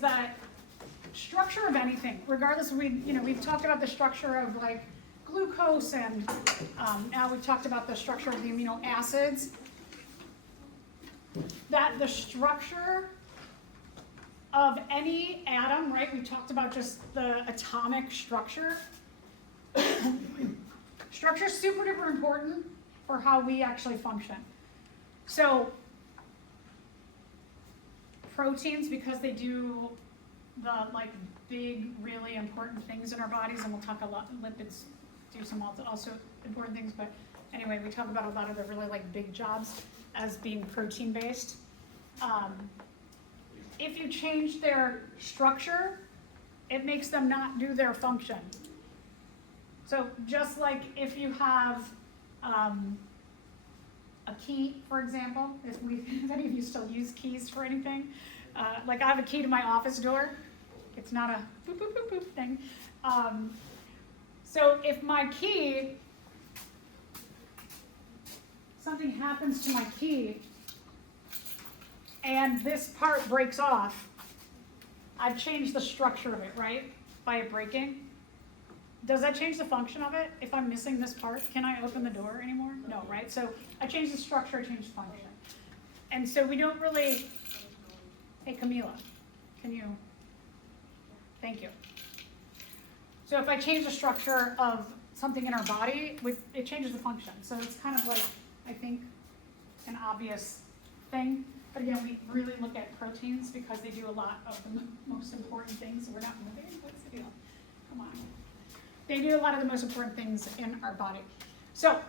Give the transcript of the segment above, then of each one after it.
that structure of anything, regardless, we've talked about the structure of like glucose, and now we've talked about the structure of the amino acids, that the structure of any atom, right, we talked about just the atomic structure. Structure is super duper important for how we actually function. So proteins, because they do the like big, really important things in our bodies, and we'll talk a lot, lipids do some also important things, but anyway, we talk about a lot of the really like big jobs as being protein based. If you change their structure, it makes them not do their function. So just like if you have a key, for example, if any of you still use keys for anything, like I have a key to my office door. It's not a boop, boop, boop, boop thing. So if my key, something happens to my key, and this part breaks off, I've changed the structure of it, right? By it breaking. Does that change the function of it? If I'm missing this part, can I open the door anymore? No, right? So I changed the structure, I changed the function. And so we don't really, hey Camila, can you, thank you. So if I change the structure of something in our body, it changes the function. So it's kind of like, I think, an obvious thing. But again, we really look at proteins because they do a lot of the most important things. So we're not moving. What's the deal? Come on. They do a lot of the most important things in our body. So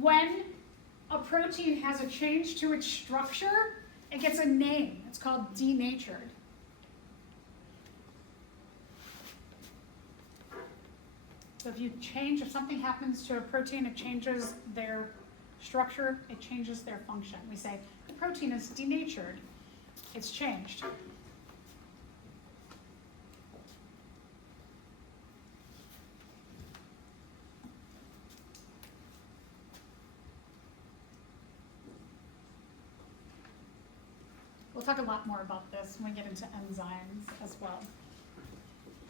when a protein has a change to its structure, it gets a name. It's called denatured. So if something happens to a protein, it changes their structure, it changes their function. We say, the protein is denatured. It's changed. We'll talk a lot more about this when we get into enzymes as well.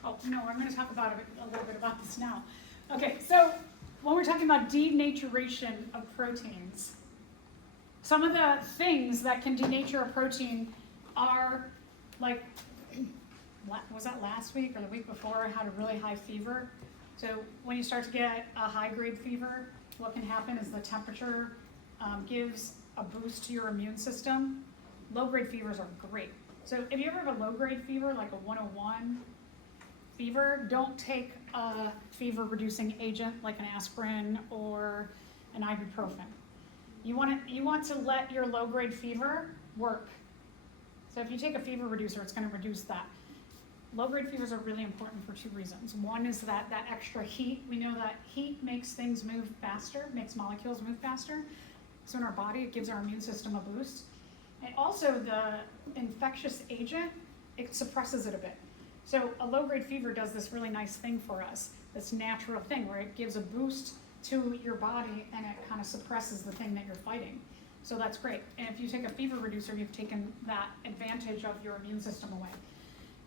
Oh, no, I'm going to talk about a little bit about this now. Okay, so when we're talking about denaturation of proteins, some of the things that can denature a protein are like, was that last week or the week before, I had a really high fever. So when you start to get a high-grade fever, what can happen is the temperature gives a boost to your immune system. Low-grade fevers are great. So if you ever have a low-grade fever, like a 101 fever, don't take a fever-reducing agent like an aspirin or an ibuprofen. You want to let your low-grade fever work. So if you take a fever reducer, it's going to reduce that. Low-grade fevers are really important for two reasons. One is that extra heat. We know that heat makes things move faster, makes molecules move faster. So in our body, it gives our immune system a boost. And also the infectious agent, it suppresses it a bit. So a low-grade fever does this really nice thing for us, this natural thing where it gives a boost to your body and it kind of suppresses the thing that you're fighting. So that's great. And if you take a fever reducer, you've taken that advantage of your immune system away.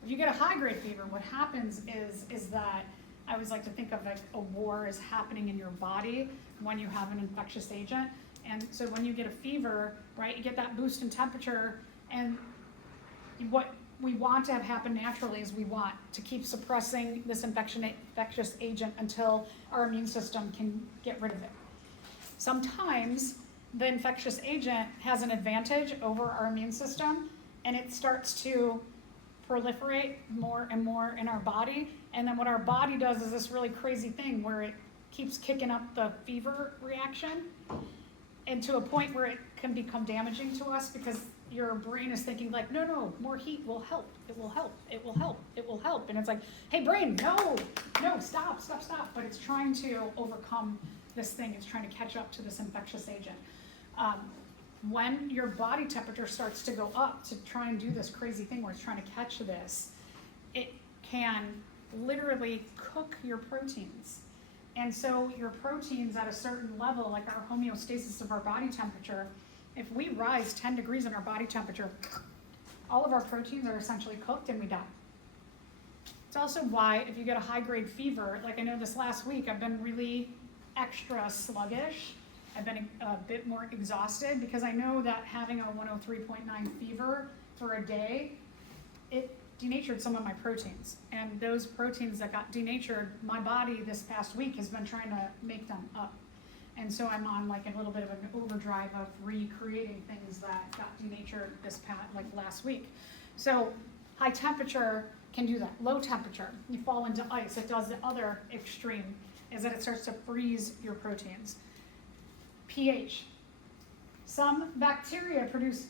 If you get a high-grade fever, what happens is that I always like to think of like a war is happening in your body when you have an infectious agent. And so when you get a fever, right, you get that boost in temperature, and what we want to have happen naturally is we want to keep suppressing this infectious agent until our immune system can get rid of it. Sometimes the infectious agent has an advantage over our immune system, and it starts to proliferate more and more in our body. And then what our body does is this really crazy thing where it keeps kicking up the fever reaction, and to a point where it can become damaging to us because your brain is thinking like, no, more heat will help, it will help, it will help, it will help. And it's like, hey brain, no, stop. But it's trying to overcome this thing. It's trying to catch up to this infectious agent. When your body temperature starts to go up to try and do this crazy thing where it's trying to catch this, it can literally cook your proteins. And so your proteins at a certain level, like our homeostasis of our body temperature, if we rise 10 degrees in our body temperature, all of our proteins are essentially cooked and we die. It's also why if you get a high-grade fever, like I know this last week, I've been really extra sluggish. I've been a bit more exhausted because I know that having a 103.9 fever for a day, it denatured some of my proteins. And those proteins that got denatured, my body this past week has been trying to make them up. And so I'm on like a little bit of an overdrive of recreating things that got denatured last week. So high temperature can do that. Low temperature, you fall into ice. It does the other extreme, is that it starts to freeze your proteins. pH. Some bacteria produce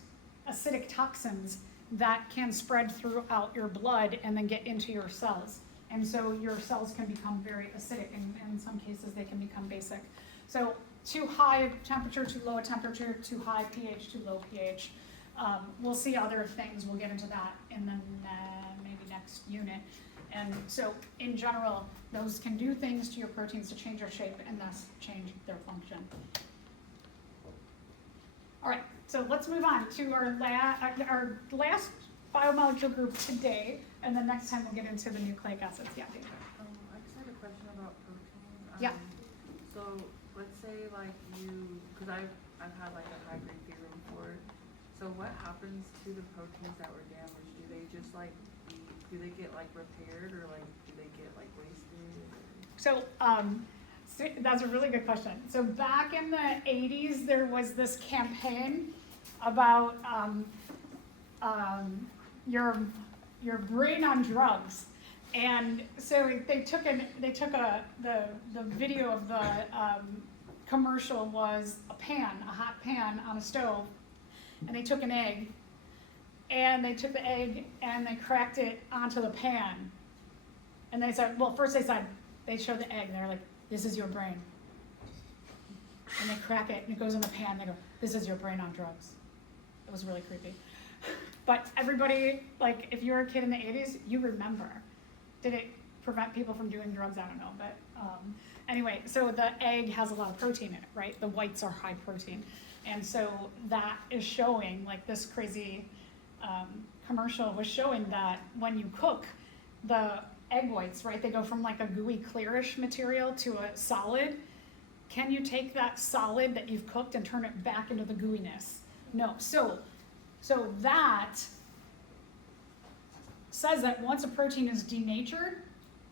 acidic toxins that can spread throughout your blood and then get into your cells. And so your cells can become very acidic, and in some cases they can become basic. So too high temperature, too low temperature, too high pH, too low pH. We'll see other things, we'll get into that in the maybe next unit. And so in general, those can do things to your proteins to change their shape and thus change their function. All right, so let's move on to our last biomolecule group today, and then next time we'll get into the nucleic acids. Yeah, David. I just had a question about protein. Yeah. So let's say like because I've had like a high grade fever before. So what happens to the proteins that were damaged? Do they just like do they get like repaired, or like do they get like wasted? So that's a really good question. So back in the 80s, there was this campaign about your brain on drugs, and so they took the video of the commercial was a hot pan on a stove, and they took an egg, and they took the egg and they cracked it onto the pan, and they said, well, first they showed the egg and they're like, this is your brain. And they crack it and it goes in the pan. They go, this is your brain on drugs. It was really creepy. But everybody, like if you were a kid in the 80s, you remember. Did it prevent people from doing drugs? I don't know. But anyway, so the egg has a lot of protein in it, right? The whites are high protein. And so that is showing, like this crazy commercial was showing that when you cook the egg whites, right, they go from like a gooey clearish material to a solid. Can you take that solid that you've cooked and turn it back into the gooiness? No. So that says that once a protein is denatured,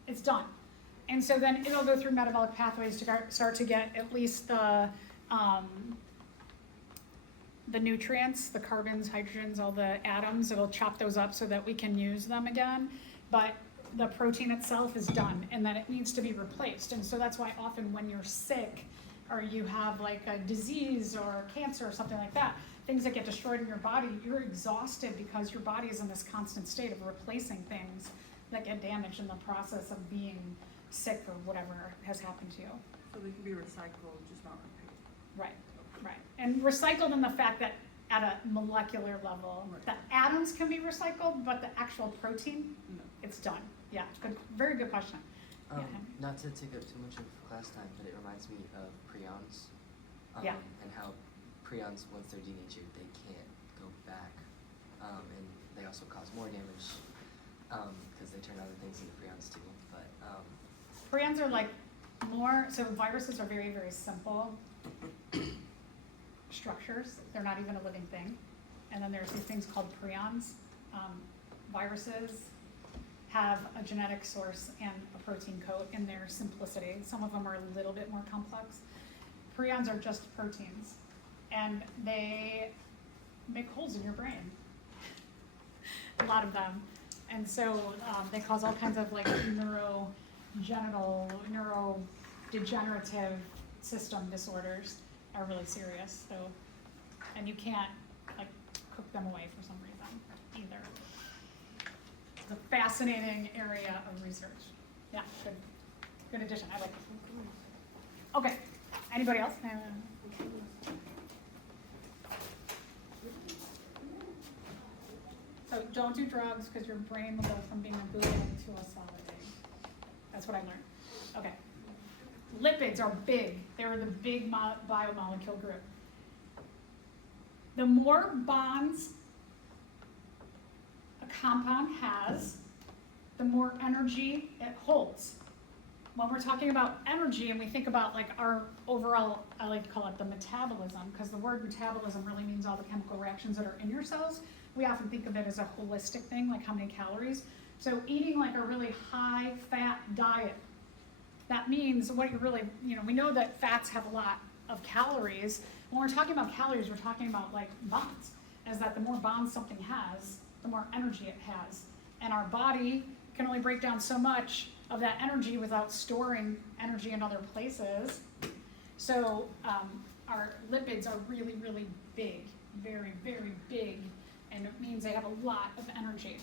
it's done. And so then it'll go through metabolic pathways to start to get at least the nutrients, the carbons, hydrogens, all the atoms. It'll chop those up so that we can use them again. But the protein itself is done, and then it needs to be replaced. And so that's why often when you're sick or you have like a disease or cancer or something like that, things that get destroyed in your body, you're exhausted because your body is in this constant state of replacing things that get damaged in the process of being sick or whatever has happened to you. So they can be recycled, just not repeated. Right. And recycled in the fact that at a molecular level, right, the atoms can be recycled, but the actual protein, no, it's done. Yeah, good, very good question. Yeah. Not to take up too much of class time, but it reminds me of prions. Yeah. And how prions, once they're denatured, they can't go back. And they also cause more damage because they turn other things into prions too. But prions are like more, so viruses are very, very simple structures. They're not even a living thing. And then there's these things called prions. Viruses have a genetic source and a protein coat in their simplicity. Some of them are a little bit more complex. Prions are just proteins, and they make holes in your brain, a lot of them. And so they cause all kinds of like neurodegenerative system disorders are really serious. So, and you can't like cook them away for some reason either. It's a fascinating area of research. Yeah, good addition. I like it. Okay, anybody else? So don't do drugs because your brain will go from being a gooey to a solid egg. That's what I learned. Okay. Lipids are big. They're the big biomolecule group. The more bonds compound has, the more energy it holds. When we're talking about energy and we think about like our overall, I like to call it the metabolism, because the word metabolism really means all the chemical reactions that are in your cells. We often think of it as a holistic thing, like how many calories. So eating like a really high fat diet, that means what you're really, we know that fats have a lot of calories. When we're talking about calories, we're talking about like bonds, as that the more bonds something has, the more energy it has. And our body can only break down so much of that energy without storing energy in other places. So our lipids are really, really big, very, very big, and it means they have a lot of energy.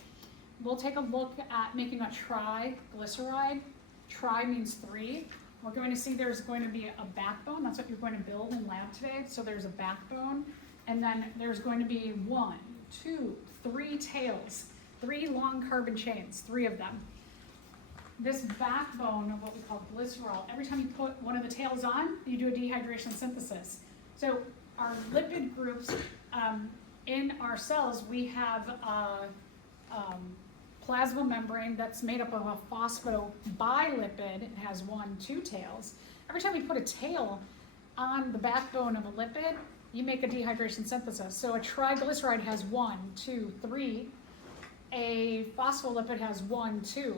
We'll take a look at making a triglyceride. Tri means 3. We're going to see there's going to be a backbone. That's what you're going to build in lab today. So there's a backbone, and then there's going to be 1, 2, 3 tails, 3 long carbon chains, 3 of them. This backbone of what we call glycerol, every time you put one of the tails on, you do a dehydration synthesis. So our lipid groups in our cells, we have a plasma membrane that's made up of a phosphobilipid. It has 1, 2 tails. Every time you put a tail on the backbone of a lipid, you make a dehydration synthesis. So a triglyceride has 1, 2, 3. A phospholipid has 1, 2.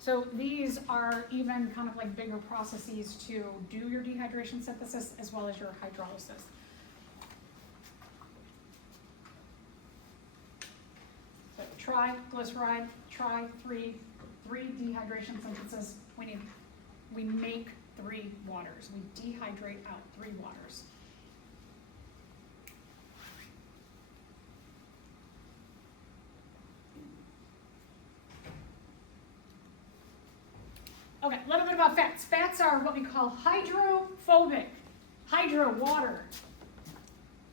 So these are even kind of like bigger processes to do your dehydration synthesis as well as your hydrolysis. So triglyceride, 3 dehydration synthesis. We make 3 waters. We dehydrate out 3 waters. Okay, a little bit about fats. Fats are what we call hydrophobic. Hydro, water.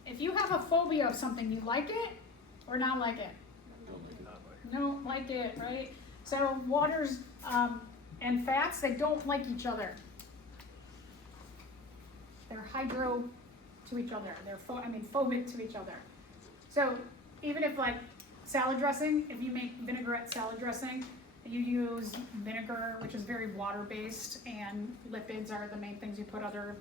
If you have a phobia of something, you like it or not like it? Don't like it, right? So waters and fats, they don't like each other. They're hydro to each other. They're phobic to each other. So even if like salad dressing, if you make vinaigrette salad dressing, you use vinegar, which is very water-based, and lipids are the main things. You put other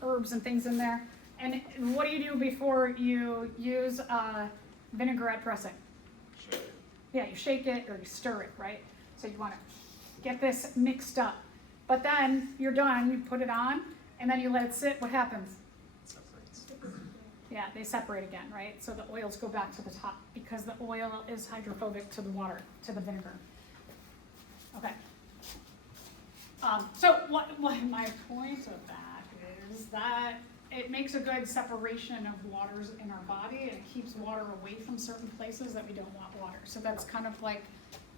herbs and things in there. And what do you do before you use vinaigrette dressing? Shake it. Yeah, you shake it or you stir it, right? So you want to get this mixed up. But then you're done, you put it on, and then you let it sit. What happens? Separates. Yeah, they separate again, right? So the oils go back to the top because the oil is hydrophobic to the water, to the vinegar. Okay. So what my point of that is that it makes a good separation of waters in our body, and it keeps water away from certain places that we don't want water. So that's kind of like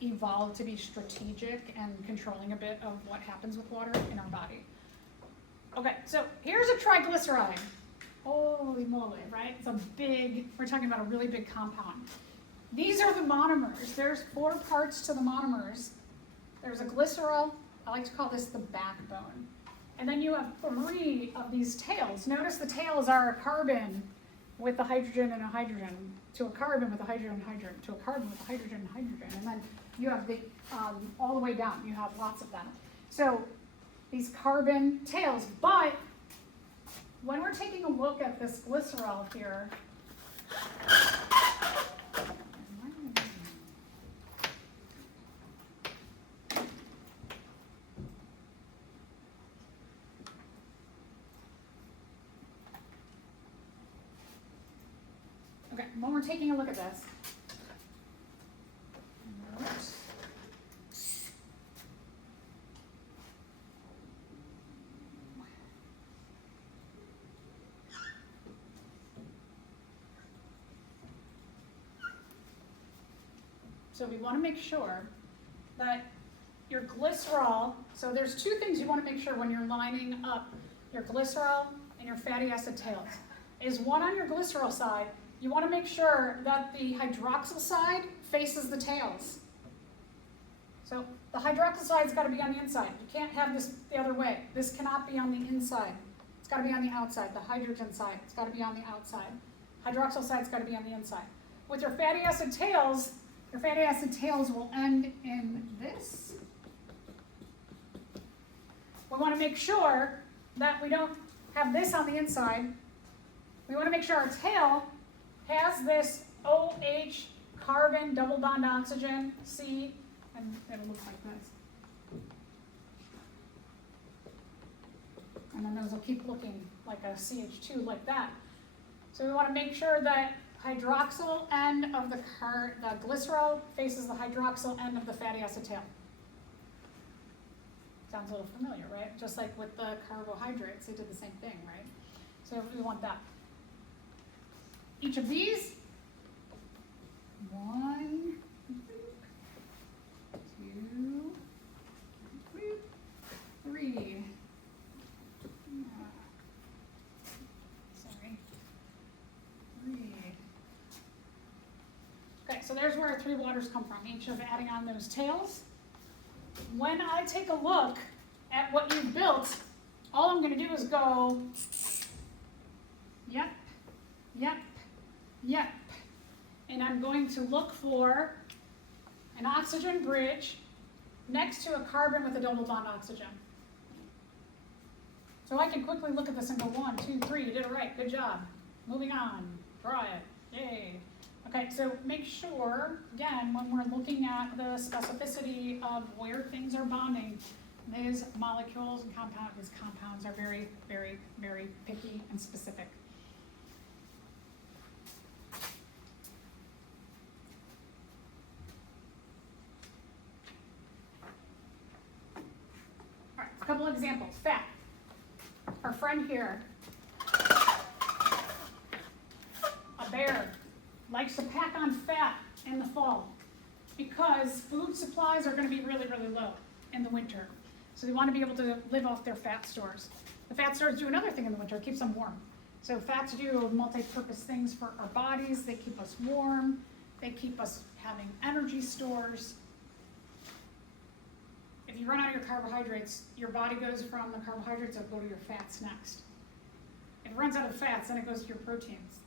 evolved to be strategic and controlling a bit of what happens with water in our body. Okay, so here's a triglyceride. Holy moly, right? It's we're talking about a really big compound. These are the monomers. There's 4 parts to the monomers. There's a glycerol. I like to call this the backbone. And then you have 3 of these tails. Notice the tails are a carbon with a hydrogen and a hydrogen, to a carbon with a hydrogen and hydrogen, to a carbon with a hydrogen and hydrogen. And then you have the all the way down, you have lots of them. So these carbon tails, but when we're taking a look at this glycerol here, okay, when we're taking a look at this, so we want to make sure that your glycerol, so there's 2 things you want to make sure when you're lining up your glycerol and your fatty acid tails. Is one on your glycerol side, you want to make sure that the hydroxyl side faces the tails. So the hydroxyl side's got to be on the inside. You can't have this the other way. This cannot be on the inside. It's got to be on the outside. The hydrogen side, it's got to be on the outside. Hydroxyl side's got to be on the inside. with your fatty acid tails will end in this. We want to make sure that we don't have this on the inside. We want to make sure our tail has this OH carbon double bond oxygen, C, and it'll look like this. And then those will keep looking like a CH2 like that. So we want to make sure that hydroxyl end of the glycerol faces the hydroxyl end of the fatty acid tail. Sounds a little familiar, right? Just like with the carbohydrates, they did the same thing, right? So we want that. Each of these, 1, 2, 3. Sorry. 3. Okay, so there's where our 3 waters come from, each of adding on those tails. When I take a look at what you've built, all I'm going to do is go, yep, yep, yep. And I'm going to look for an oxygen bridge next to a carbon with a double bond oxygen. So I can quickly look at this and go 1, 2, 3, you did it right, good job. Moving on, draw it, yay. Okay, so make sure, again, when we're looking at the specificity of where things are bonding, these molecules and compounds are very, very, very picky and specific. All right, a couple of examples. Fat. Our friend here, a bear, likes to pack on fat in the fall because food supplies are going to be really, really low in the winter. So they want to be able to live off their fat stores. The fat stores do another thing in the winter, it keeps them warm. So fats do multi-purpose things for our bodies. They keep us warm. They keep us having energy stores. If you run out of your carbohydrates, your body goes from the carbohydrates that go to your fats next. If it runs out of fats, then it goes to your proteins.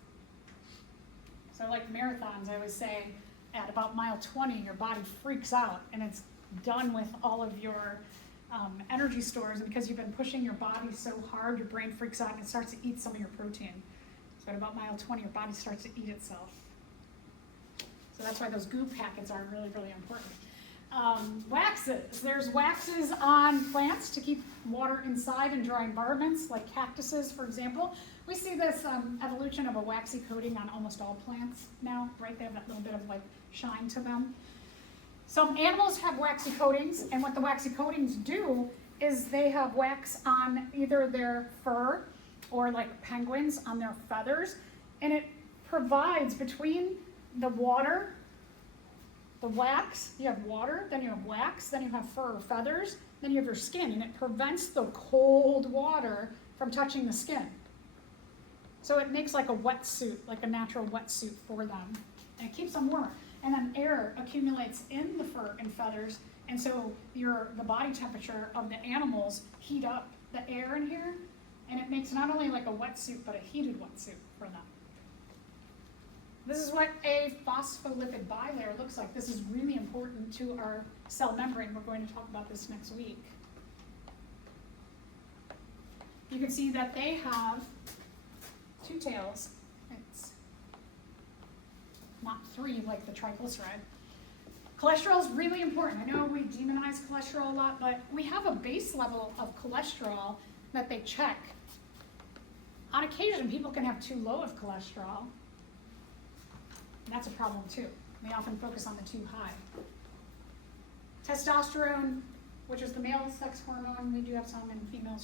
So like marathons, I always say, at about mile 20, your body freaks out and it's done with all of your energy stores. And because you've been pushing your body so hard, your brain freaks out and it starts to eat some of your protein. So at about mile 20, your body starts to eat itself. So that's why those goo packets are really, really important. Waxes. There's waxes on plants to keep water inside in dry environments, like cactuses, for example. We see this evolution of a waxy coating on almost all plants now, right? They have that little bit of like shine to them. Some animals have waxy coatings, and what the waxy coatings do is they have wax on either their fur or like penguins on their feathers, and it provides between the water, the wax, you have water, then you have wax, then you have fur or feathers, then you have your skin, and it prevents the cold water from touching the skin. So it makes like a wetsuit, like a natural wetsuit for them, and it keeps them warmer. And then air accumulates in the fur and feathers, and so the body temperature of the animals heat up the air in here, and it makes not only like a wetsuit, but a heated wetsuit for them. This is what a phospholipid bilayer looks like. This is really important to our cell membrane. We're going to talk about this next week. You can see that they have 2 tails. It's not 3 like the triglyceride. Cholesterol is really important. I know we demonize cholesterol a lot, but we have a base level of cholesterol that they check. On occasion, people can have too low of cholesterol. And that's a problem too. We often focus on the too high. Testosterone, which is the male sex hormone, we do have some in females